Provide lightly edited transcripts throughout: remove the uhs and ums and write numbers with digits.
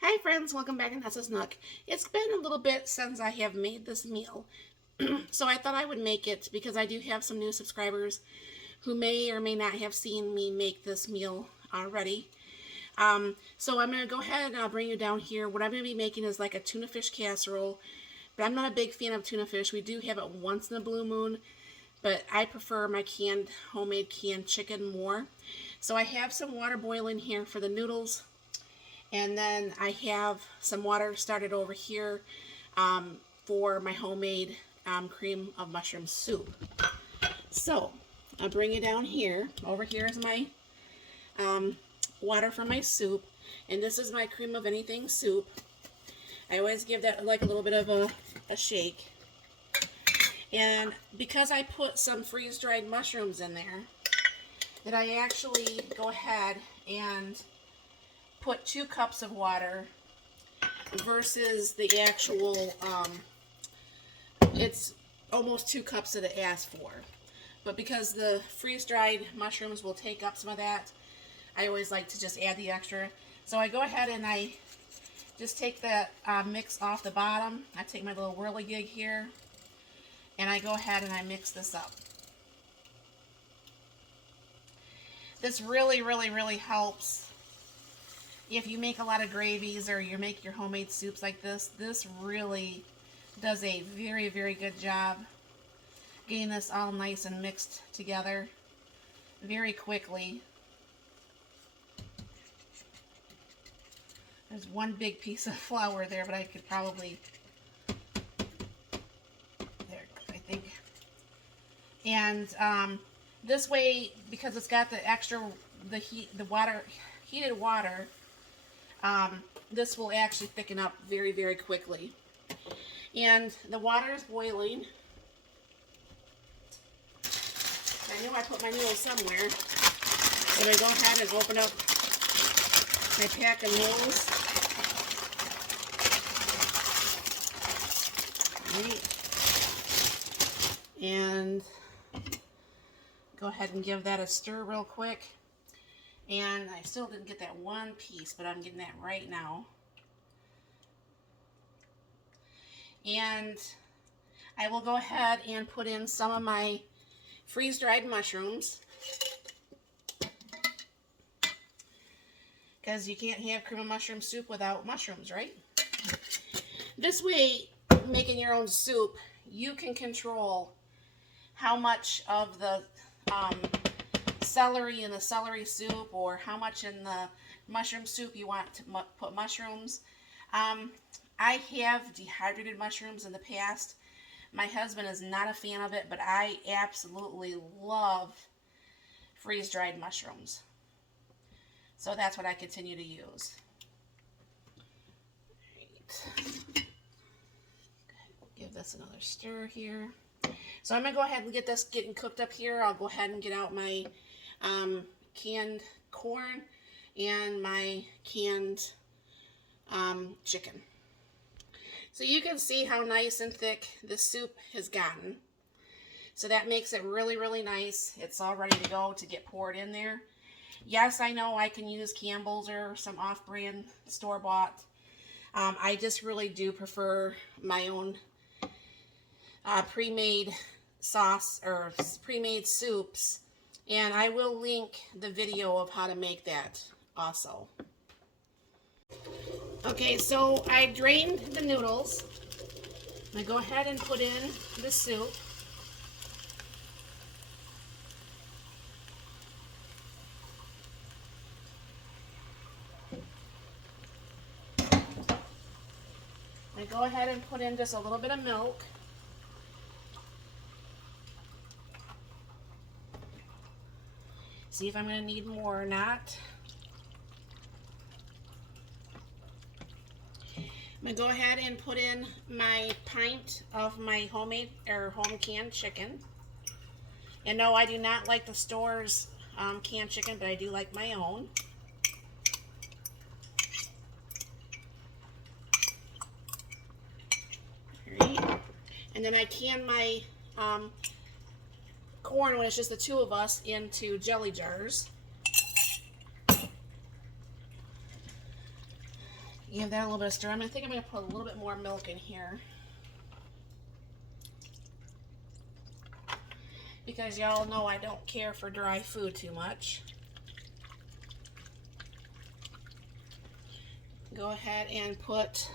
Hi friends, welcome back to Nessa's Nook. It's been a little bit since I have made this meal, so I thought I would make it because I do have some new subscribers who may or may not have seen me make this meal already. So I'm going to go ahead and I'll bring you down here. What I'm going to be making is like a tuna fish casserole, but I'm not a big fan of tuna fish. We do have it once in a blue moon, but I prefer my homemade canned chicken more. So I have some water boiling here for the noodles. And then I have some water started over here for my homemade cream of mushroom soup. So I'll bring you down here. Over here is my water for my soup. And this is my cream of anything soup. I always give that like a little bit of a shake. And because I put some freeze-dried mushrooms in there, that I actually go ahead and put 2 cups of water versus the actual, it's almost 2 cups that it asked for. But because the freeze-dried mushrooms will take up some of that, I always like to just add the extra. So I go ahead and I just take that mix off the bottom. I take my little whirligig here, and I go ahead and I mix this up. This really, really, really helps if you make a lot of gravies or you make your homemade soups like this. This really does a very, very good job getting this all nice and mixed together very quickly. There's one big piece of flour there, but I could probably, there, I think. And this way, because it's got the extra, heated water, this will actually thicken up very, very quickly. And the water is boiling. I knew I put my noodles somewhere. So I go ahead and open up my pack of noodles. Right. And go ahead and give that a stir real quick. And I still didn't get that one piece, but I'm getting that right now. And I will go ahead and put in some of my freeze-dried mushrooms, because you can't have cream of mushroom soup without mushrooms, right? This way, making your own soup, you can control how much of the celery in the celery soup, or how much in the mushroom soup you want to put mushrooms. I have dehydrated mushrooms in the past. My husband is not a fan of it, but I absolutely love freeze-dried mushrooms. So that's what I continue to use. Right. Give this another stir here. So I'm going to go ahead and get this getting cooked up here. I'll go ahead and get out my canned corn and my canned chicken. So you can see how nice and thick this soup has gotten. So that makes it really, really nice. It's all ready to go to get poured in there. Yes, I know I can use Campbell's or some off-brand store-bought. I just really do prefer my own pre-made sauce or pre-made soups, and I will link the video of how to make that also. Okay, so I drained the noodles. I go ahead and put in the soup. I go ahead and put in just a little bit of milk. See if I'm going to need more or not. I'm going to go ahead and put in my pint of my homemade or home canned chicken. And no, I do not like the store's canned chicken, but I do like my own. Alright. And then I can my corn when it's just the two of us into jelly jars. Give that a little bit of stir. I think I'm going to put a little bit more milk in here, because y'all know I don't care for dry food too much. Go ahead and put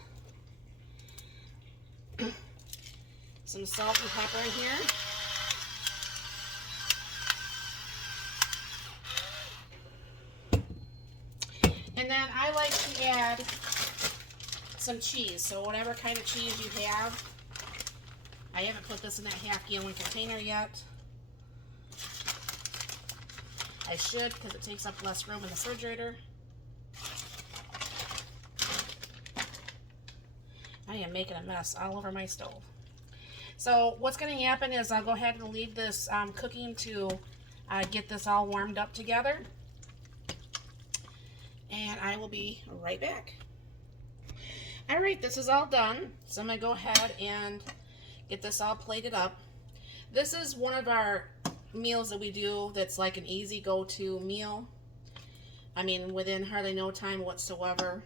some salt and pepper in here. And then I like to add some cheese. So whatever kind of cheese you have. I haven't put this in that half-gallon container yet. I should, because it takes up less room in the refrigerator. I am making a mess all over my stove. So what's going to happen is I'll go ahead and leave this cooking to get this all warmed up together. And I will be right back. Alright, this is all done. So I'm going to go ahead and get this all plated up. This is one of our meals that we do that's like an easy go-to meal. I mean, within hardly no time whatsoever,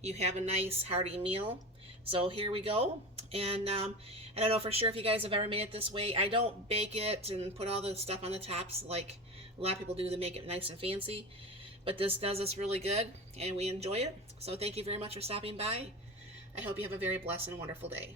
you have a nice hearty meal. So here we go. And I don't know for sure if you guys have ever made it this way. I don't bake it and put all the stuff on the tops like a lot of people do to make it nice and fancy. But this does us really good, and we enjoy it. So thank you very much for stopping by. I hope you have a very blessed and wonderful day.